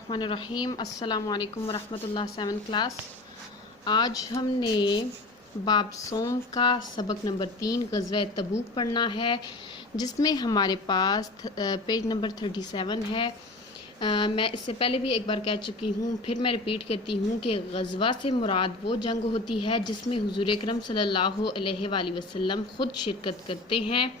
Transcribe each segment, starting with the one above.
बिस्मिल्लाहिर्रहमानिर्रहीम। अस्सलाम वालेकुम वरहमतुल्लाह। 7th class. आज हमने बाब सोम का सबक नंबर 3 ग़ज़वा तबूक पढ़ना है, जिसमें हमारे पास पेज नंबर 37 है। मैं इससे पहले भी एक बार कह चुकी हूँ, फिर मैं रिपीट करती हूँ कि ग़ज़वा से मुराद वो जंग होती है जिसमें हुज़ूर अकरम सल्लल्लाहु अलैहि वसल्लम ख़ुद शिरकत करते हैं।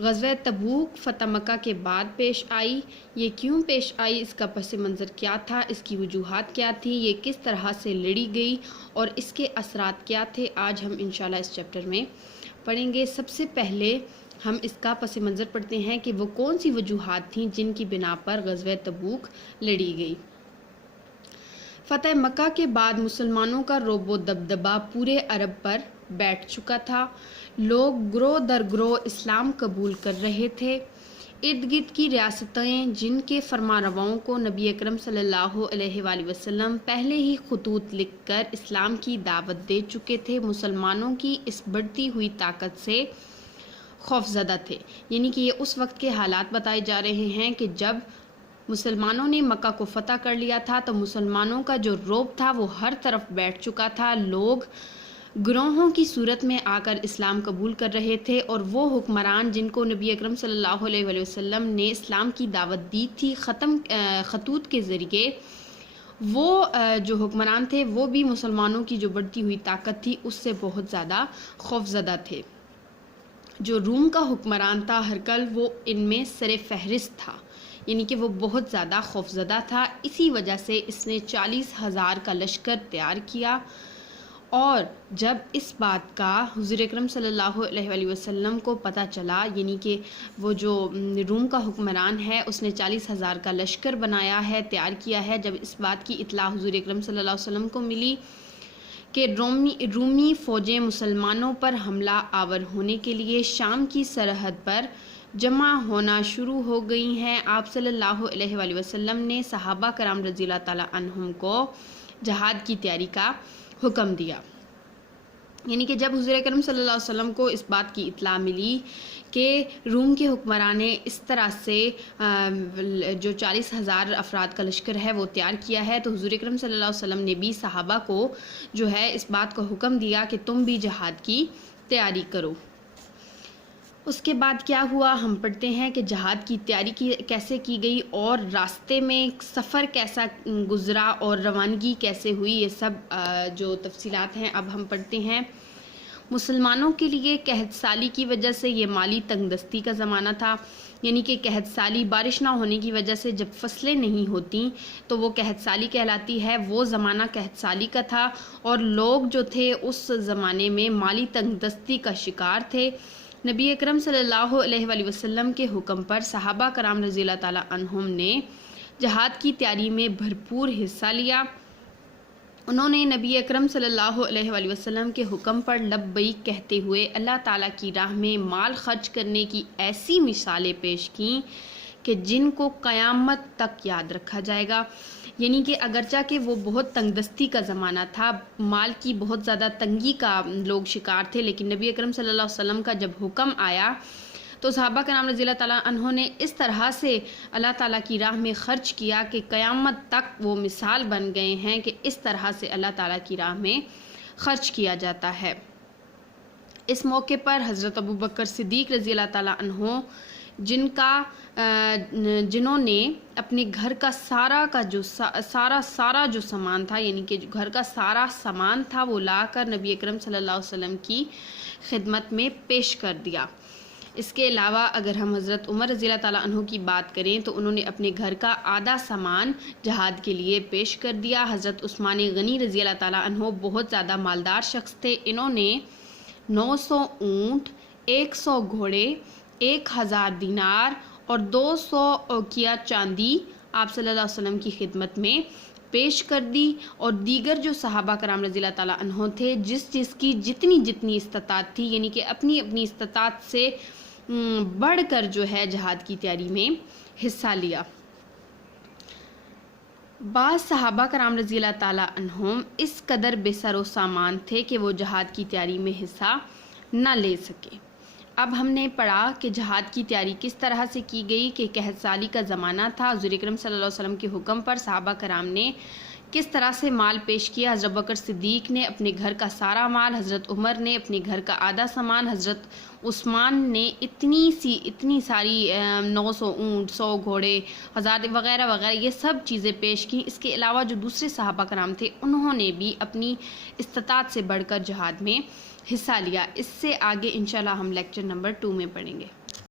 ग़ज़वा तबूक फ़तह मक्का के बाद पेश आई। ये क्यों पेश आई, इसका पस मंज़र क्या था, इसकी वजूहात क्या थी, ये किस तरह से लड़ी गई और इसके असरात क्या थे, आज हम इंशाल्लाह इस चैप्टर में पढ़ेंगे। सबसे पहले हम इसका पस मंज़र पढ़ते हैं कि वो कौन सी वजूहात थीं जिनकी बिना पर ग़ज़वा तबूक लड़ी गई। फ़तह मक्का के बाद मुसलमानों का रोबो दबदबा पूरे अरब पर बैठ चुका था। लोग ग्रोह दर ग्रोह इस्लाम कबूल कर रहे थे। इर्द गिर्द की रियासतें जिनके फरमारवाओं को नबी अकरम सल्लल्लाहु अलैहि वसल्लम पहले ही खतूत लिखकर इस्लाम की दावत दे चुके थे, मुसलमानों की इस बढ़ती हुई ताकत से खौफज़दा थे। यानी कि ये उस वक्त के हालात बताए जा रहे हैं कि जब मुसलमानों ने मक्का को फ़तह कर लिया था तो मुसलमानों का जो रौब था वो हर तरफ बैठ चुका था। लोग ग्रोहों की सूरत में आकर इस्लाम कबूल कर रहे थे और वो हुक्मरान जिनको नबी अकरम सल्लल्लाहु अलैहि वसल्लम ने इस्लाम की दावत दी थी खतूत के ज़रिए, वो जो हुक्मरान थे वो भी मुसलमानों की जो बढ़ती हुई ताकत थी उससे बहुत ज़्यादा खौफज़दा थे। जो रूम का हुक्मरान था हरकल, वो इनमें सरे फहरिस्त था, यानी कि वो बहुत ज़्यादा खौफज़दा था। इसी वजह से इसने 40,000 का लश्कर तैयार किया और जब इस बात का हुज़ूर अकरम सल्लल्लाहु अलैहि वसल्लम को पता चला, यानी कि वो जो रूम का हुक्मरान है उसने 40,000 का लश्कर बनाया है, तैयार किया है, जब इस बात की इत्तला हुज़ूर अकरम सल्लल्लाहु अलैहि वसल्लम को मिली कि रूमी फ़ौजें मुसलमानों पर हमला आवर होने के लिए शाम की सरहद पर जमा होना शुरू हो गई हैं, आप सल्लल्लाहु अलैहि वसल्लम ने सहाबा कराम रज़ियल्लाहु ताला अन्हुम को जहाद की तैयारी का हुक्म दिया। यानी कि जब हुज़ूर अकरम सल्लल्लाहु अलैहि वसल्लम को इस बात की इत्तला मिली कि रूम के हुक्मरान ने इस तरह से जो 40,000 अफराद का लश्कर है वो तैयार किया है, तो हुज़ूर अकरम सल्लल्लाहु अलैहि वसल्लम ने भी सहाबा को जो है इस बात का हुक्म दिया कि तुम भी जहाद की तैयारी करो। उसके बाद क्या हुआ, हम पढ़ते हैं कि जहाद की तैयारी कैसे की गई और रास्ते में सफ़र कैसा गुज़रा और रवानगी कैसे हुई, ये सब जो तफसीलात हैं अब हम पढ़ते हैं। मुसलमानों के लिए कहत साली की वजह से ये माली तंगदस्ती का ज़माना था, यानी कि कहत साली बारिश ना होने की वजह से जब फसलें नहीं होती तो वो कहत साली कहलाती है। वो ज़माना कहत साली का था और लोग जो थे उस ज़माने में माली तंगदस्ती का शिकार थे। नबी अकरम सल्लल्लाहु अलैहि वसल्लम के हुक्म पर सहाबा कराम रज़ियल्लाहु ताला अन्हुम ने जहाद की तैयारी में भरपूर हिस्सा लिया। उन्होंने नबी अकरम सल्लल्लाहु अलैहि वसल्लम के हुक्म पर लब्बैक कहते हुए अल्लाह ताला की राह में माल खर्च करने की ऐसी मिसालें पेश की कि जिनको क़यामत तक याद रखा जाएगा। यानी कि अगरचा कि वो बहुत तंगदस्ती का ज़माना था, माल की बहुत ज़्यादा तंगी का लोग शिकार थे, लेकिन नबी अकरम सल्लल्लाहु अलैहि वसल्लम का जब हुक्म आया तो सहाबा के नाम रज़ियल्लाहु ताला अन्हों ने इस तरह से अल्लाह ताला की राह में ख़र्च किया कि क़यामत तक वो मिसाल बन गए हैं कि इस तरह से अल्लाह ताला की राह में ख़र्च किया जाता है। इस मौके पर हज़रत अबू बकर सिद्दीक़ रज़ियल्लाहु ताला अन्हों जिन्होंने अपने घर का सारा जो सामान था, यानी कि घर का सारा सामान था, वो लाकर नबी अकरम सल्लल्लाहु अलैहि वसल्लम की खिदमत में पेश कर दिया। इसके अलावा अगर हम हज़रत उमर रज़ियल्लाहु ताला अन्हु की बात करें तो उन्होंने अपने घर का आधा सामान जहाद के लिए पेश कर दिया। हज़रत उस्मान गनी रज़ियल्लाहु ताला अन्हु बहुत ज़्यादा मालदार शख्स थे। इन्होंने 900 ऊँट, 100 घोड़े, 1000 दिनार और 200 किया चांदी आप सल्लल्लाहु अलैहि वसल्लम की खिदमत में पेश कर दी। और दीगर जो सहाबा कराम रज़ियल्लाहु ताला अन्हु थे, जिसकी जितनी इस्तात थी, यानी कि अपनी अपनी इस्तात से बढ़कर जो है जहाद की तैयारी में हिस्सा लिया। बाज़ सहाबा कराम रज़ियल्लाहु ताला अन्हुम इस कदर बेसरो सामान थे कि वो जहाद की तैयारी में हिस्सा न ले सके। اب ہم نے پڑھا کہ جہاد کی تیاری کس طرح سے کی گئی، کہ قحط سالی کا زمانہ تھا، حضور اکرم صلی اللہ علیہ وسلم کے حکم پر صحابہ کرام نے کس طرح سے مال پیش کیا۔ حضرت بکر صدیق نے اپنے گھر کا سارا مال، حضرت عمر نے اپنے گھر کا آدھا سامان، حضرت عثمان نے اتنی ساری 900 اونٹ، 100 گھوڑے، 1000 وغیرہ وغیرہ یہ سب چیزیں پیش کی۔ اس کے علاوہ جو دوسرے صحابہ کرام تھے انہوں نے بھی اپنی استطاعت سے بڑھ کر جہاد میں حصہ لیا۔ اس سے آگے انشاءاللہ ہم لیکچر نمبر 2 میں پڑھیں گے۔